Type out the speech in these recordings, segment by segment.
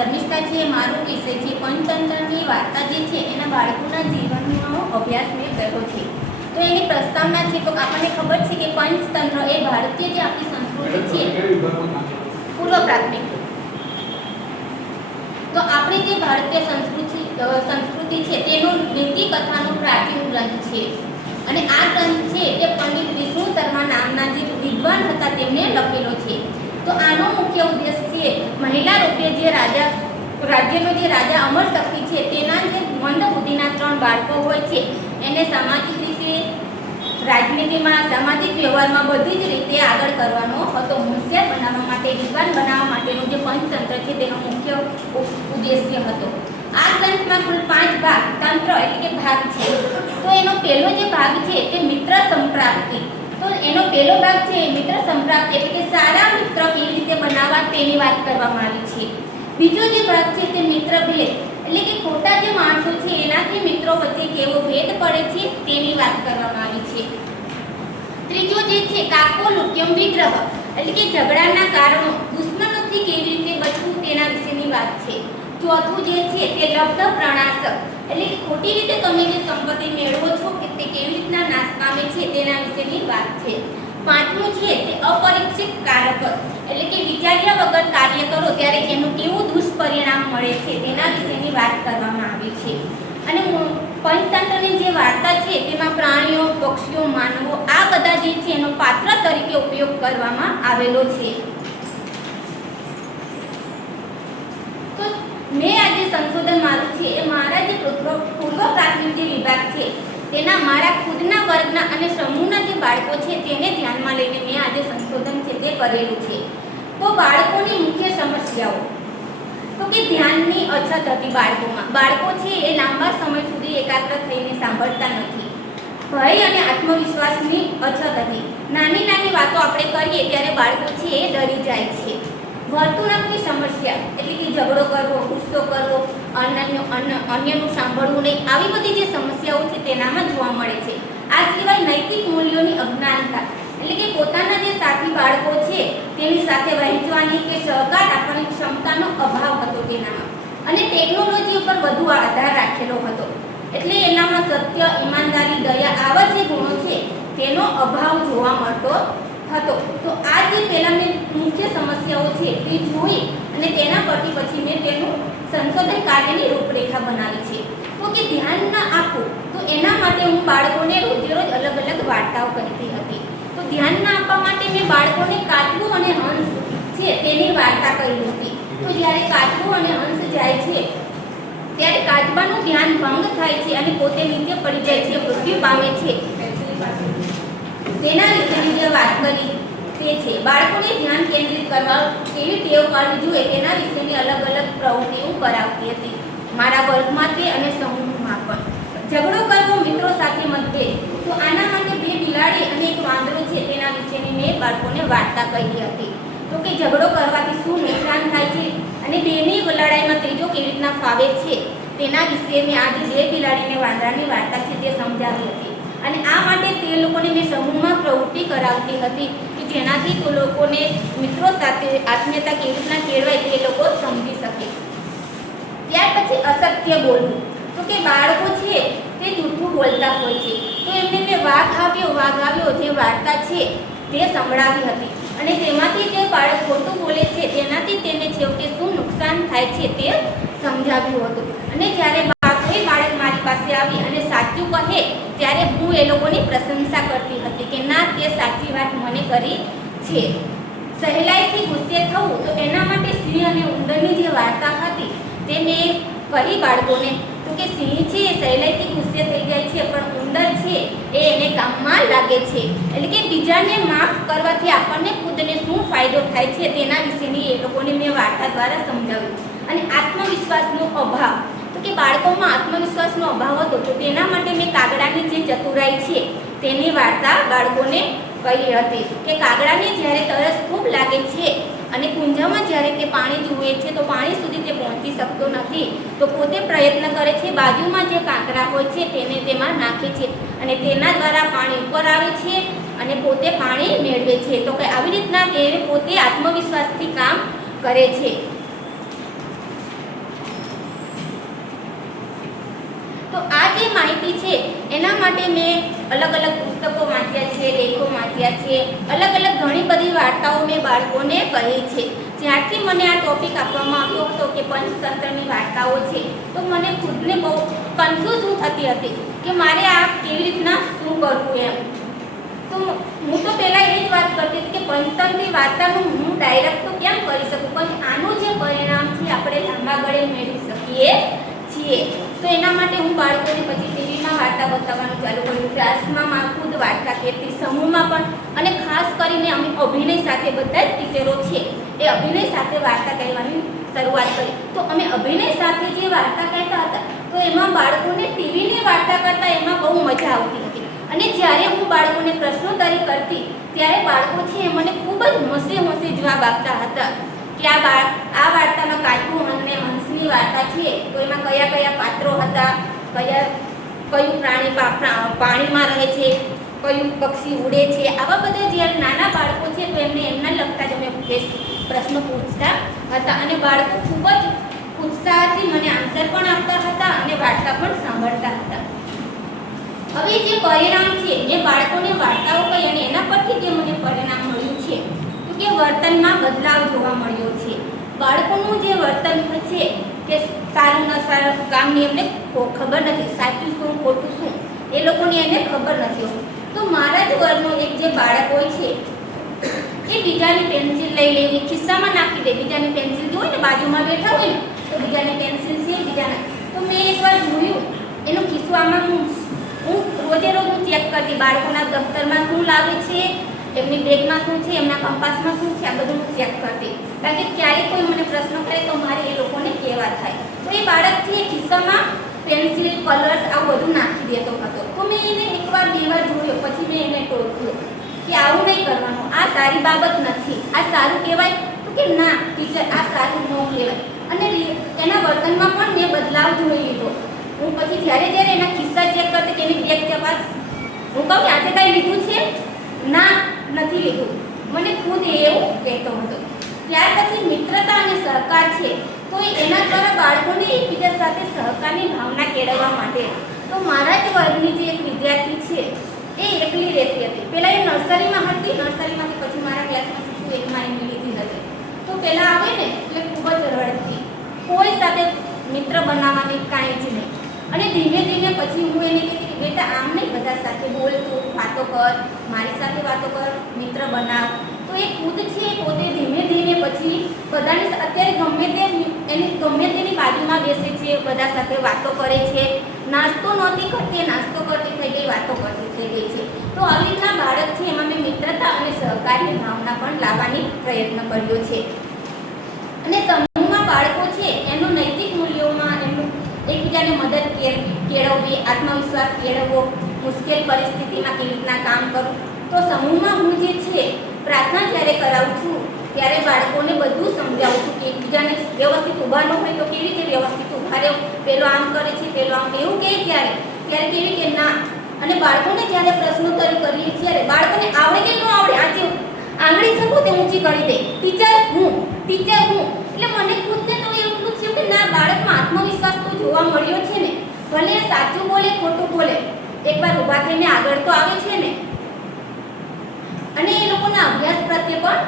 ધર્મિષ્ઠા છે એ મારો વિષય છે. પંચતંત્રની વાર્તા જે છે એના બાળકોના જીવનનો અભ્યાસ મેં કર્યો છે. તો એની પ્રસ્તાવના છે તો આપણને ખબર છે કે પંચતંત્ર એ ભારતીય જે આપણી સંસ્કૃતિ છે પૂર્વ પ્રાથમિક. તો આપણી જે ભારતીય સંસ્કૃતિ છે તેનો નીતિ કથાનો પ્રાચીન ગ્રંથ છે. અને આ ગ્રંથ છે તે પંડિત વિષ્ણુ શર્મા નામના જે વિદ્વાન હતા તેમને લખેલો છે. તો આનો મુખ્ય ઉદ્દેશ છે મહિલા રૂપે જે રાજ્યનો જે રાજા અમર શક્તિ છે તેના જે મંદ બુદ્ધિના 3 બાળકો હોય છે એને સામાજિક રીતે, રાજનીતિમાં, સામાજિક વ્યવહારમાં બધી જ રીતે આગળ કરવાનો હતો. હોશિયાર બનાવવા માટે, વિદ્વાન બનાવવા માટેનું જે પંચતંત્ર છે તેનો મુખ્ય ઉદ્દેશ્ય હતો. આ ગ્રંથમાં કુલ 5 ભાગ, તંત્ર એટલે કે ભાગ છે. તો એનો પહેલો જે ભાગ છે તે મિત્ર સંપ્રાપ્તિ. તો એનો પહેલો ભાગ છે મિત્ર સંપ્રાપ્તિ એટલે કે સારા મિત્ર કેવી રીતે બનાવવા તેની વાત કરવામાં આવી છે. બીજો જે ભાગ છે તે મિત્ર ભેદ એટલે કે ખોટા જે માણસો છે એનાથી મિત્રો વચ્ચે કેવો ભેદ પડે છે તેની વાત કરવામાં આવી છે. ત્રીજો જે છે કાકોલુક્યમ વિગ્રહ એટલે કે ઝઘડાના કારણો, દુશ્મનોથી કેવી રીતે બચવું તેના વિશેની વાત છે. ચોથું જે છે તે લબ્ધ પ્રણાશ એટલે કે ખોટી રીતે તમે જે સંપત્તિ મેળવો છો કે તે કેવી રીતના નાશ પામે છે તેના વિશેની વાત છે. પાંચમું છે તે અપરીક્ષિત કારક એટલે કે વિચાર્યા વગર કાર્ય કરો ત્યારે એનું કેવું દુષ્પરિણામ મળે છે તેના વિશેની વાત કરવામાં આવી છે. અને પંચતંત્રની જે વાર્તા છે તેમાં પ્રાણીઓ, પક્ષીઓ, માનવો આ બધા જે છે એનો પાત્ર તરીકે ઉપયોગ કરવામાં આવેલો છે. તો મેં આ જે સંશોધન મારું છે એ મારા જે પૂર્વ પ્રાથમિક જે વિભાગ છે તેના મારા ખુદના વર્ગના અને સમૂહના જે બાળકો છે તેને ધ્યાનમાં લઈને મેં આ જે સંશોધન છે તે કરેલું છે. તો બાળકોની મુખ્ય સમસ્યાઓ તો કે ધ્યાનની અછત હતી બાળકોમાં. બાળકો છે એ લાંબા સમય સુધી એકાગ્ર થઈને સાંભળતા નથી. ભય અને આત્મવિશ્વાસની અછત હતી. નાની નાની વાતો આપણે કરીએ ત્યારે બાળકો છે એ ડરી જાય છે. વર્તણૂકની સમસ્યા એટલે કે ઝઘડો કરવો, ગુસ્સો કરવો, અન્યનું સાંભળવું નહીં, આવી બધી જે સમસ્યાઓ છે તેનામાં જોવા મળે છે. આ સિવાય નૈતિક મૂલ્યોની અજ્ઞાનતા એટલે કે પોતાના જે સાથી બાળકો છે તેની સાથે વહેંચવાની કે સહકાર આપવાની ક્ષમતાનો અભાવ હતો તેનામાં. અને ટેકનોલોજી ઉપર વધુ આધાર રાખેલો હતો એટલે એનામાં સત્ય, ઈમાનદારી, દયા આવા જે ગુણો છે તેનો અભાવ જોવા મળતો હતો. તો આ જે પહેલા મેં મુખ્ય સમસ્યાઓ છે તે જોઈ અને તેના પરથી પછી મેં તેનું સંશોધન કાર્યની રૂપરેખા બનાવી છે. તો કે ધ્યાન ન આપવું તો એના માટે હું બાળકોને રોજે રોજ અલગ અલગ વાર્તાઓ કહેતી હતી. તો ધ્યાન ન આપવા માટે મેં બાળકોને કાચબું અને હંસ છે તેની વાર્તા કહી હતી. તો જ્યારે કાચબું અને હંસ જાય છે ત્યારે કાચબાનું ધ્યાન ભંગ થાય છે અને પોતે નીચે પડી જાય છે, મૃત્યુ પામે છે. તેના વિશેની જે વાત કરી તે છે. બાળકોને ધ્યાન કેન્દ્રિત કરવા કેવી ટેવ પાડવી જોઈએ તેના વિશેની અલગ અલગ પ્રવૃત્તિઓ કરાવતી હતી મારા વર્ગમાં તે અને સમૂહમાં પણ. ઝઘડો કરવો મિત્રો સાથે મતભેદ તો આના માટે 2 બિલાડી અને 1 વાંદરો છે તેના વિશેની મેં બાળકોને વાર્તા કહી હતી. તો કે ઝઘડો કરવાથી શું નુકસાન થાય છે અને બેની લડાઈમાં ત્રીજો કેવી રીતના ફાવે છે તેના વિશે મેં આજે 2 બિલાડી અને વાંદરાની વાર્તા છે તે સમજાવી હતી. અને આ માટે તે લોકોને મેં સમૂહમાં પ્રવૃત્તિ કરાવતી હતી કે જેનાથી તે લોકોને મિત્રો સાથે આત્મીયતા કેવી રીતના કેળવાય તે લોકો સમજી શકે. ત્યાર પછી અસત્ય બોલવું તો કે બાળકો છે તે જૂઠું બોલતા હોય છે. તો એમને મેં વાઘ આવ્યો જે વાર્તા છે તે સંભળાવી હતી. અને તેમાંથી જે બાળક ખોટું બોલે છે તેનાથી તેને છેવટે શું નુકસાન થાય છે તે સમજાવ્યું હતું. અને જ્યારે બાળક મારી પાસે આવી અને સાચું કહે ત્યારે હું એ લોકોની પ્રશંસા કરતી હતી કે ના, તે સાચી વાત મને કરી છે. સહેલાઈથી ગુસ્સે થવું તો એના માટે સિંહ અને ઉંદરની જે વાર્તા હતી તે મેં કહી બાળકોને. તો કે સિંહ છે એ સહેલાઈથી ગુસ્સે થઈ જાય છે પણ ઉંદર છે એ એને કામમાં લાગે છે. એટલે કે બીજાને માફ કરવાથી આપણને ખુદને શું ફાયદો થાય છે તેના વિશેની એ લોકોને મેં વાર્તા દ્વારા સમજાવ્યું. અને આત્મવિશ્વાસનો અભાવ તો કે બાળકોમાં આત્મવિશ્વાસનો અભાવ હતો તો તેના માટે મેં કાગડાની જે ચતુરાઈ છે તેની વાર્તા બાળકોને કહી હતી કે કાગડાને જ્યારે તરસ ખૂબ લાગે છે અને કુંજામાં જ્યારે તે પાણી જુએ છે તો પાણી સુધી તે પહોંચી શકતો નથી તો પોતે પ્રયત્ન કરે છે, બાજુમાં જે કાંકરા હોય છે તેને તેમાં નાખે છે અને તેના દ્વારા પાણી ઉપર આવે છે અને પોતે પાણી મેળવે છે. તો કે આવી રીતના તે પોતે આત્મવિશ્વાસથી કામ કરે છે. આ જે માહિતી છે એના માટે મેં અલગ અલગ પુસ્તકો વાંચ્યા છે, લેખો વાંચ્યા છે, અલગ અલગ ઘણી બધી વાર્તાઓ મેં બાળકોને કહી છે. જ્યારથી મને આ ટોપિક આપવામાં આવ્યો હતો કે પંચતંત્રની વાર્તાઓ છે, તો મને ખુદને બહુ કન્ફ્યુઝ થતી હતી કે મારે આ કેવી રીતના શું કરવું એમ. તો હું તો પહેલાં એ જ વાત કરતી હતી કે પંચતંત્રની વાર્તાનું હું ડાયરેક્ટ તો કેમ કરી શકું, પણ આનું જે પરિણામ છે આપણે લાંબા ગાળે મેળવી શકીએ છીએ. તો એના માટે હું બાળકોને પછી ટીવીમાં વાર્તા બતાવવાનું ચાલુ કર્યું, ક્લાસમાં ખુદ વાર્તા કહેતી, સમૂહમાં પણ, અને ખાસ કરીને અમે અભિનય સાથે બધા જ ટીચરો છે એ અભિનય સાથે વાર્તા કહેવાની શરૂઆત કરી. તો અમે અભિનય સાથે જે વાર્તા કહેતા હતા તો એમાં બાળકોને ટીવીની વાર્તા કરતાં એમાં બહુ મજા આવતી હતી. અને જ્યારે હું બાળકોને પ્રશ્નોત્તરી કરતી ત્યારે બાળકો છે એ મને ખૂબ જ હોંશે જવાબ આપતા હતા કે આ વાર્તામાં કાચું અને હંસની વાર્તા છે, તો એમાં કયા કયા પાત્રો હતા, કયું પ્રાણી પાણીમાં રહે છે, કયું પક્ષી ઉડે છે. આવા બધા જ્યારે નાના બાળકો છે તો એમને એમના લગતા જ અમે પ્રશ્નો પૂછતા હતા અને બાળકો ખૂબ જ ઉત્સાહથી મને આન્સર પણ આપતા હતા અને વાર્તા પણ સાંભળતા હતા. હવે જે પરિણામ છે એ બાળકોને વાર્તાઓ કહી અને એના પરથી જે મને પરિણામ મળ્યું છે તો કે વર્તનમાં બદલાવ જોવા મળ્યો છે. બાળકોનું જે વર્તન છે કે સારું ન સારું કામની એમને ખબર નથી, સાચું શું ખોટું શું એ લોકોની એને ખબર નથી હોતી. તો મારા જ વર્ગનો એક જે બાળક હોય છે એ બીજાની પેન્સિલ લઈ લેવી, ખિસ્સામાં નાખી દે. બીજાની પેન્સિલ જોઈ ને બાજુમાં બેઠા હોય ને તો બીજાની પેન્સિલ છે બીજાના. તો મેં એકવાર જોયું એનો ખિસ્સો આમાં હું રોજે રોજ ચેક કરતી, બાળકોના દફતરમાં શું લાવે છે, એમની બેગમાં શું છે, એમના કંપાસમાં શું છે, આ બધું હું ચેક કરતી. કારણ કે ક્યારેક કોઈ મને પ્રશ્ન કરે તો મારે એ લોકોને કહેવા થાય. તો એ બાળક છે એ ખિસ્સામાં પેન્સિલ, કલર્સ આવું બધું નાખી દેતો હતો. તો મેં એને એકવાર બે વાર જોયો, પછી મેં એને ટોક્યો કે આવું નહીં કરવાનું, આ સારી બાબત નથી, આ સારું કહેવાય. તો કે ના ટીચર, આ સારું ન કહેવાય. અને એના વર્તનમાં પણ મેં બદલાવ જોઈ લીધો. હું પછી જ્યારે એના ખિસ્સા ચેક કરતી કે એની બેગ તપાસ, હું કહું કે આજે કાંઈ લીધું છે? ના, નથી લીધું. મને ખુદ એવું કહેતો હતો. ત્યાર પછી મિત્રતા અને સહકાર છે તો એના દ્વારા બાળકોને એકબીજા સાથે સહકારની ભાવના કેળવવા માટે, તો મારા જ વર્ગની જે એક વિદ્યાર્થી છે એ એકલી રહેતી હતી. પહેલાં એ નર્સરીમાં હતી, નર્સરીમાંથી પછી મારા ક્લાસમાં શિશુ એકમાં એને લીધી હતી. તો પહેલાં આવે ને એટલે ખૂબ જ રડતી, કોઈ સાથે મિત્ર બનાવવાની કાંઈ જ નહીં. અને ધીમે ધીમે પછી હું એને કહેતી કે બેટા આમ નહીં, બધા સાથે બોલ, તું વાતો કર, મારી સાથે વાતો કર, મિત્ર બનાવ. તો એ ખુદ છે પોતે ધીમે ધીમે પછી બધાની અત્યારે ગમે તેની બાજુમાં બેસે છે, બધા સાથે વાતો કરે છે. નાસ્તો નહોતી કરતી, નાસ્તો કરતી થઈ ગઈ, વાતો કરતી થઈ ગઈ છે. તો આવી રીતના બાળક છે એમાં મેં મિત્રતા અને સહકારની ભાવના પણ લાવવાની પ્રયત્ન કર્યો છે. અને સમૂહમાં બાળકો છે એનું નૈતિક મૂલ્યોમાં એમનું એકબીજાને મદદ કેળવવી, આત્મવિશ્વાસ કેળવવો, મુશ્કેલ પરિસ્થિતિમાં કેવી રીતના કામ કરવું. તો સમૂહમાં હું જે છે પ્રાર્થના જ્યારે કરાવું છું ત્યારે બાળકોને બધું સમજાવું છું કે એકબીજાને વ્યવસ્થિત ઊભા ન હોય તો કેવી રીતે વ્યવસ્થિત ઊભા રહેવું, પેલો આમ કરે છે, પેલો આમ, એવું કહે ત્યારે કેવી કે ના. અને બાળકોને જ્યારે પ્રશ્નોત્તરી કરીએ ત્યારે બાળકોને આવડે કે ન આવડે, આજે આંગળી શકું તે ઊંચી કરી દે, ટીચર હું. એટલે મને ખુદને તો એવું થયું કે ના, બાળકમાં આત્મવિશ્વાસ તો જોવા મળ્યો છે ને. ભલે સાચું બોલે ખોટું બોલે, એકવાર ઊભા થઈને આગળ તો આવે છે ને. અને એ લોકોના અભ્યાસ પ્રત્યે પણ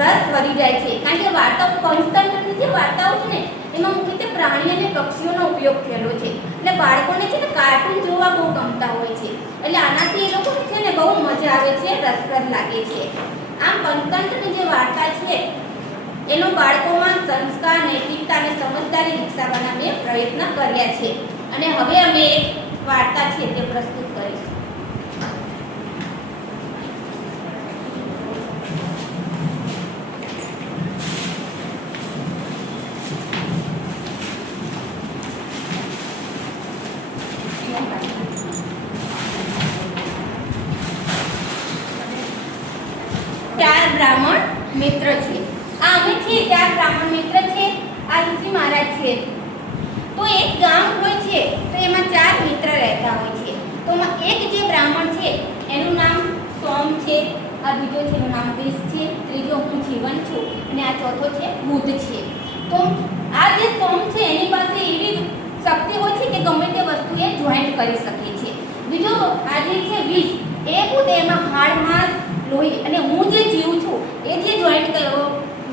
રસ વધી જાય છે. કારણ કે વાર્તાઓ, પંચતંત્રની જે વાર્તાઓ છે ને એમાં મુખ્યત્વે પ્રાણી અને પક્ષીઓનો ઉપયોગ થયેલો છે. એટલે બાળકોને છે ને કાર્ટૂન જોવા બહુ ગમતા હોય છે. એટલે આનાથી એ લોકોને છે ને બહુ મજા આવે છે, રસપ્રદ લાગે છે. આમ પંચતંત્રની જે વાર્તા છે એનો બાળકોમાં સંસ્કાર, નૈતિકતા અને સમજદારી વિકસાવવાના મેં પ્રયત્ન કર્યા છે. અને હવે અમે એક વાર્તા છે તે પ્રસ્તુત કરીશું. ચાર બ્રાહ્મણ મિત્ર છે. આ અમે છીએ, ચાર બ્રાહ્મણ મિત્ર છે. આ ઋષિ મહારાજ છે. તો એક ગામ હોય છે તો એમાં ચાર મિત્ર રહેતા હોય છે. તો એક જે બ્રાહ્મણ છે એનું નામ સોમ છે, આ બીજો છે એનું નામ વિષ છે, ત્રીજો હું જીવન છું અને આ ચોથો છે બુદ્ધ છે. તો આ જે સોમ છે એની પાસે એવી શક્તિ હોય છે કે ગમે તે વસ્તુ એ જોઈન્ટ કરી શકે છે. બીજો આ જે છે વિષ એ પોતે એમાં હાડ માંસ લોહી અને હું જે જીવું છું એ જે જોઈન્ટ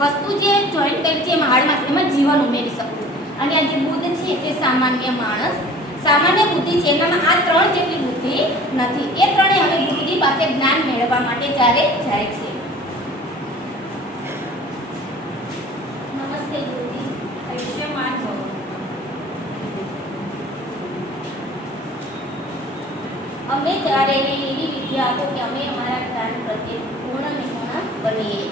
વસ્તુ જે જોઈન્ટ કરી છે એમાં હાડ માંસ એમાં જીવન ઉમેરી શકું. અને આ જે બુદ્ધ છે તે સામાન્ય માણસ સામાન્ય બુદ્ધિ છે એનામાં આ ત્રણ જેટલી બુદ્ધિ નથી. એ ત્રણેય હવે બુદ્ધિ પાસે જ્ઞાન મેળવવા માટે જ્યારે જાય છે. નમસ્તે ગુરુજી. આયુષ્યમાન ભવ. અમે ચારેયને એવી વિદ્યા આપો કે અમે અમારા જ્ઞાન પ્રત્યે પૂર્ણ નિપુણ બનીએ.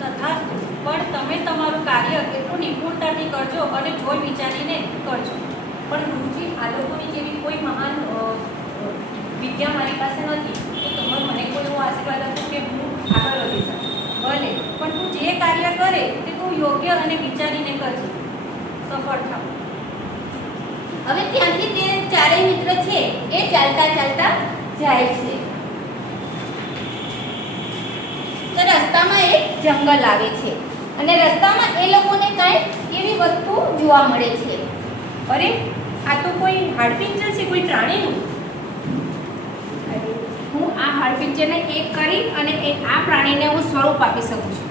તથાસ્તુ. પણ તમે તમારું કાર્ય એટલું નિપુણતાથી કરજો અને જોઈ વિચારીને કરજો. પણ ગુરુજી આ લોકોની જેવી કોઈ મહાન વિદ્યા મારી પાસે નથી, તો તમે મને કોઈ એવો આશીર્વાદ આપો કે હું આગળ વધી શકું. ભલે, પણ તું જે કાર્ય કરે તે તું યોગ્ય અને વિચારીને કરજે. સફળ થાવ. હવે ત્યાંથી તે ચારેય મિત્ર છે એ ચાલતા ચાલતા જાય છે. તો રસ્તામાં એક જંગલ આવે છે અને રસ્તામાં એ લોકોને કાંઈક એવી વસ્તુ જોવા મળે છે. અરે આ તો કોઈ હાડપિંજર છે, કોઈ પ્રાણીનું. હું આ હાડપિંજરને એક કરી અને આ પ્રાણીને હું સ્વરૂપ આપી શકું છું.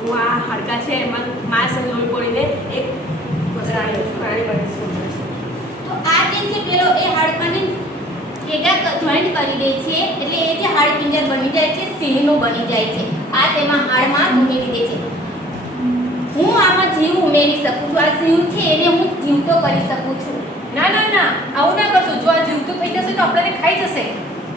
હું આ હાડકા છે એમાં માંસ અને લોહી બોલીને એક પ્રાણી બની છું. તો આ જે છે પેલો એ હાડકાને ભેગા જોઈન્ટ કરી દે છે એટલે એ જે હાડપિંજર બની જાય છે સિંહનું બની જાય છે. આ તેમાં હાડમાં ઉમેરી દે છે. હું આમાં જીવ ઉમેરી શકું છું. આ જીવ છે એને હું જીવતો કરી શકું છું. ના ના ના, આવું ના કરશો. જો આ જીવતું થઈ જશે તો આપણને ખાઈ જશે.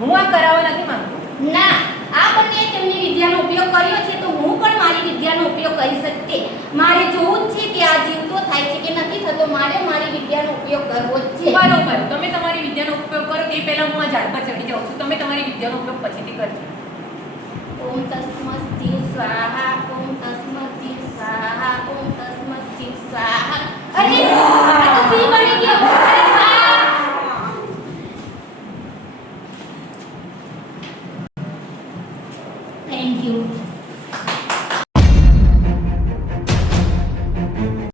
હું આ કરાવવા નથી માંગતો. ના, આ બંને તેમની વિદ્યાનો ઉપયોગ કર્યો છે તો હું પણ મારી વિદ્યાનો ઉપયોગ કરી શકતે. મારે જોવું જ છે કે આ જીવતો થાય છે કે નથી થતો. મારે મારી વિદ્યાનો ઉપયોગ કરવો જ છે. બરોબર, તમે તમારી વિદ્યાનો ઉપયોગ કરો તે પહેલા હું આ ઝાડ પર ચડી જાઉં છું. તમે તમારી વિદ્યાનો ઉપયોગ પછીથી કરજો. ઓમ તસ્મત જીવ સ્વાહા, ઓમ તસ્મત જીવ સ્વાહા, ઓમ તસ્મત જીવ સ્વાહા. અરે આ તો સિંહ બની ગયો. અરે વાહ! Thank you.